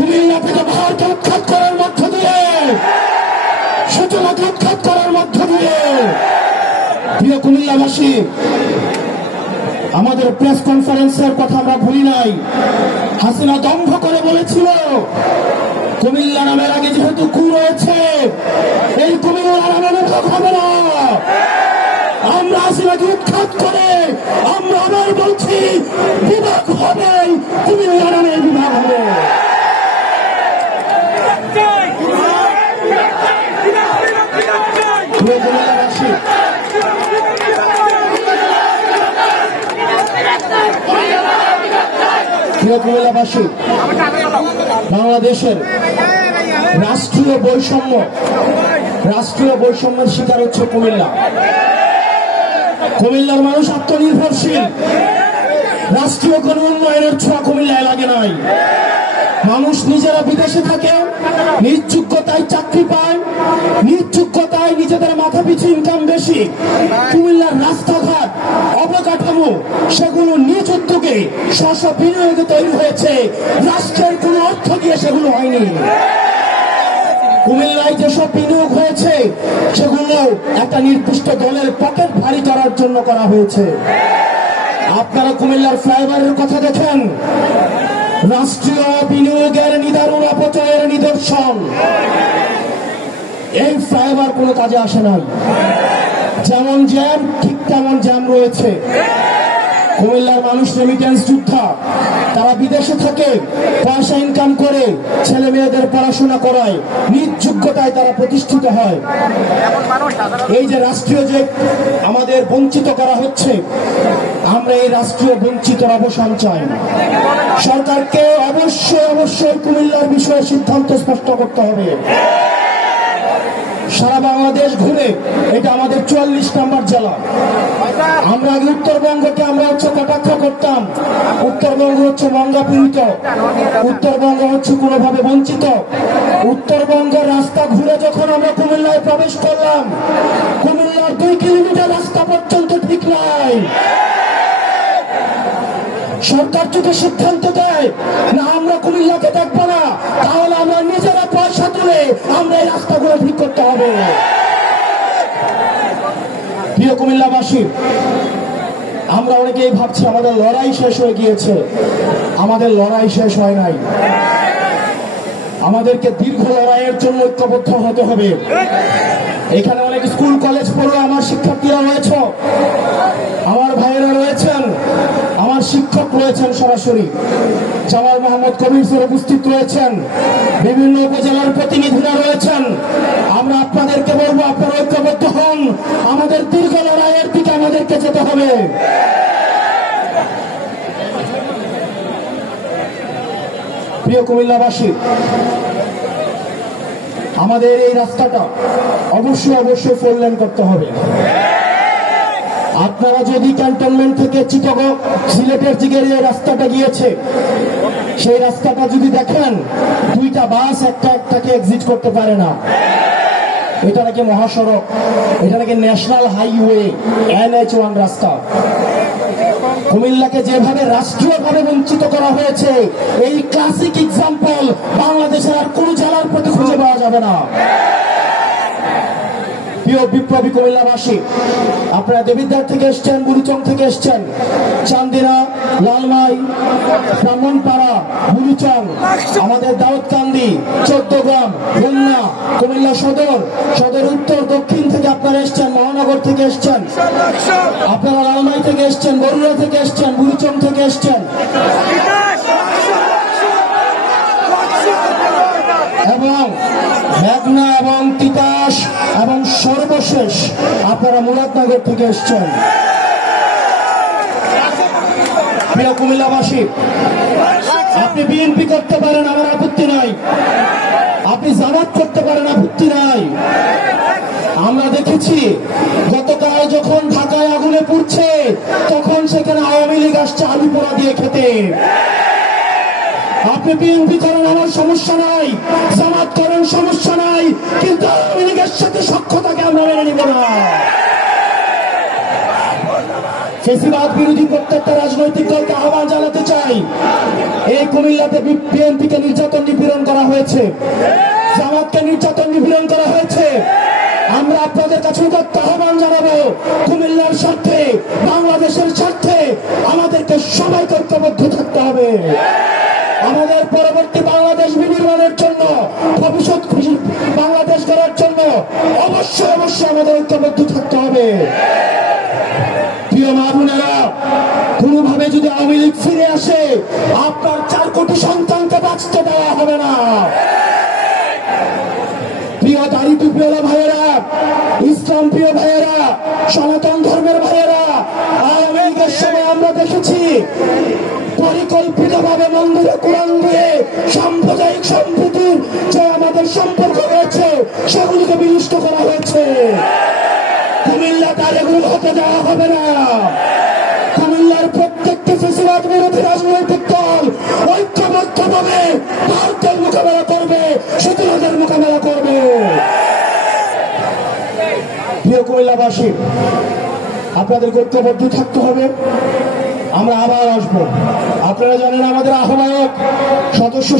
কুমিল্লা থেকে ভারতকে উৎখাত করার মধ্য দিয়ে, সূচনাকে উৎখাত করার মধ্য দিয়ে। প্রিয় কুমিল্লাবাসী, আমাদের প্রেস কনফারেন্সের কথা আমরা ভুলি নাই। হাসিনা দম্ভ করে বলেছিল কুমিল্লা নামের আগে যেহেতু কু রয়েছে, এই কুমিল্লা নামে বিভাগ হবে না। আমরা হাসিনাকে উৎখাত করে আমরা আবার বলছি বিভাগ হবে, কুমিল্লা নামে বিভাগ হবে। কুমিল্লাবাসী, বাংলাদেশের রাষ্ট্রীয় বৈষম্যের শিকার হচ্ছে কুমিল্লা। কুমিল্লার মানুষ আত্মনির্ভরশীল, রাষ্ট্রীয় কোন উন্নয়নের ছোঁয়া কুমিল্লায় লাগে নাই। মানুষ নিজেরা বিদেশে থাকে, নিজ যোগ্যতায় চাকরি পায়, নিজ যোগ্যতায় নিজেদের মাথা পিছু ইনকাম বেশি। কুমিল্লার রাস্তাঘাট, অবকাঠামো সেগুলো নিজ উদ্যোগে স্ব বিনিয়োগে তৈরি হয়েছে, রাষ্ট্রের কোন অর্থ দিয়ে সেগুলো হয়নি। কুমিল্লায় যেসব বিনিয়োগ হয়েছে সেগুলো একটা নির্দিষ্ট দলের পকেট ভারী করার জন্য করা হয়েছে। আপনারা কুমিল্লার ফ্লাইওভারের কথা দেখেন, রাষ্ট্রীয় বিনিয়োগের নিদারুণ অপচয়ের নিদর্শন। এই ফ্লাইওভার কোনো কাজে আসে নাই। যেমন জ্যাম ঠিক তেমন জ্যাম রয়েছে। কুমিল্লার মানুষ রেমিটেন্স যোদ্ধা, তারা বিদেশে থাকে, পয়সা ইনকাম করে ছেলে মেয়েদের পড়াশোনা করায়, নিজ যোগ্যতায় তারা প্রতিষ্ঠিত হয়। এই যে রাষ্ট্রীয় যে আমাদের বঞ্চিত করা হচ্ছে, আমরা এই রাষ্ট্রীয় বঞ্চিতের অবসান চাই। সরকারকে অবশ্যই কুমিল্লার বিষয়ে সিদ্ধান্ত স্পষ্ট করতে হবে। সারা বাংলাদেশ ঘুরে এটা আমাদের 44 নম্বর জেলা। আমরা আগে উত্তরবঙ্গকে আমরা কটাক্ষ করতাম, উত্তরবঙ্গ হচ্ছে মঙ্গাপীড়িত, উত্তরবঙ্গ হচ্ছে কোনোভাবে বঞ্চিত। উত্তরবঙ্গের রাস্তা ঘুরে যখন আমরা কুমিল্লায় প্রবেশ করলাম, কুমিল্লার 2 কিলোমিটার রাস্তা পর্যন্ত ঠিক নাই। সরকার যদি সিদ্ধান্ত দেয় না আমরা কুমিল্লাকে দেখবো না, তাহলে আমরা নিজেরা পয়সা তুলে আমরা এই রাস্তাগুলো ঠিক করতে হবে। প্রিয় কুমিল্লাবাসী, আমরা অনেকেই ভাবছি আমাদের লড়াই শেষ হয়ে গিয়েছে। আমাদের লড়াই শেষ হয় নাই। আমাদেরকে দীর্ঘ লড়াইয়ের জন্য ঐক্যবদ্ধ হতে হবে। এখানে অনেক স্কুল কলেজ পড়ুয়া আমার শিক্ষার্থীরা রয়েছে, আমার ভাইয়েরা রয়েছেন, আমার শিক্ষক রয়েছেন, সরাসরি জামাল মোহাম্মদ কবির স্যার উপস্থিত রয়েছেন, বিভিন্ন উপজেলার প্রতিনিধিরা রয়েছেন। আমরা আপনাদেরকে বলবো আপনারা ঐক্যবদ্ধ হন। আমাদের দীর্ঘ লড়াইয়ের দিকে আমাদেরকে যেতে হবে। প্রিয় কুমিল্লাবাসী, আমাদের এই রাস্তাটা অবশ্যই 4 লেন করতে হবে। আপনারা যদি ক্যান্টনমেন্ট থেকে চিটাগং সিলেটের দিকে যে রাস্তাটা গিয়েছে, সেই রাস্তাটা যদি দেখেন, 2টা বাস একটাকে এক্সিট করতে পারে না। এটা নাকি মহাসড়ক, এটা নাকি ন্যাশনাল হাইওয়ে, NH1 রাস্তা। কুমিল্লাকে যেভাবে রাষ্ট্রীয়ভাবে বঞ্চিত করা হয়েছে, এই ক্লাসিক এক্সাম্পল বাংলাদেশের আর কোন জেলার প্রতি খুঁজে পাওয়া যাবে না। প্রিয় বিপ্লবী কুমিল্লাবাসী, আপনারা দেবিদ্বার থেকে এসছেন, বুড়িচং থেকে এসছেন, চান্দিনা, লালমাই, ব্রাহ্মণপাড়া, বুড়িচং, আমাদের দাউদকান্দি, 14 গ্রাম, খুলনা, কুমিল্লা সদর উত্তর দক্ষিণ থেকে আপনারা এসছেন, মহানগর থেকে এসছেন, আপনারা লালমাই থেকে এসছেন, বরুড়া থেকে এসছেন, বুড়িচং থেকে এসছেন, এবং মেঘনা এবং তিতাস এবং সর্বশেষ আপনারা মুরাদনগর থেকে এসছেন। প্রিয় কুমিল্লাবাসী, আপনি বিএনপি করতে পারেন, আমার আপত্তি নাই। আপনি জামাত করতে পারেন, আপত্তি নাই। আমরা দেখেছি গতকাল যখন ঢাকায় আগুনে পুড়ছে, তখন সেখানে আওয়ামী লীগ আসছে আলু পোড়া দিয়ে খেতে। আপনি বিএনপি করেন, আমার সমস্যা নাই, জামাত করেন, সমস্যা নাই, কিন্তু আওয়ামী লীগের সাথে সখ্যতাকে আমরা মেনে নিব না। ফেসিবাদ বিরোধী প্রত্যেকটা রাজনৈতিক দলকে আহ্বান জানাতে চাই, এই কুমিল্লাতে বিএনপিকে নির্যাতন নিপীড়ন করা হয়েছে, জামাতকে নির্যাতন নিপীড়ন করা হয়েছে। আমরা আপনাদের কাছে উদাত্ত আহ্বান জানাবো, কুমিল্লার স্বার্থে, বাংলাদেশের স্বার্থে আমাদেরকে সবাইকে ঐক্যবদ্ধ থাকতে হবে। আমাদের পরবর্তী বাংলাদেশ বিনির্মাণের জন্য, ভবিষ্যৎ বাংলাদেশ গড়ার জন্য অবশ্যই আমাদের ঐক্যবদ্ধ থাকতে হবে। প্রিয় মা বোনেরা, কোনোভাবে যদি আওয়ামী লীগ ফিরে আসে, আপনার 4 কোটি সন্তানকে বাঁচতে দেওয়া হবে না। প্রিয় দাড়ি টুপিওয়ালা ভাইয়েরা, ইসলাম প্রিয় ভাইয়েরা, সনাতন ধর্মের ভাইয়েরা, আওয়ামী লীগের সময় আমরা দেখেছি পরিকল্পিতভাবে মন্দিরে কোরআন দিয়ে সাম্প্রদায়িক সম্প্রীতির যে আমাদের সম্পর্ক রয়েছে সেগুলিকে বিনষ্ট করা হয়েছে। কুমিল্লা তার এগুলো হতে দেওয়া হবে না। কুমিল্লার প্রত্যেকটি ফেসিবাদ বিরোধী রাজনৈতিক দল ঐক্যবদ্ধভাবে ভারতের মোকাবেলা করবে, শত্রুদের মোকাবেলা করবে। প্রিয় কুমিল্লাবাসী, আপনাদের ঐক্যবদ্ধ থাকতে হবে। আমরা আবার আসবো। আপনারা জানেন আমাদের আহ্বায়ক সদস্য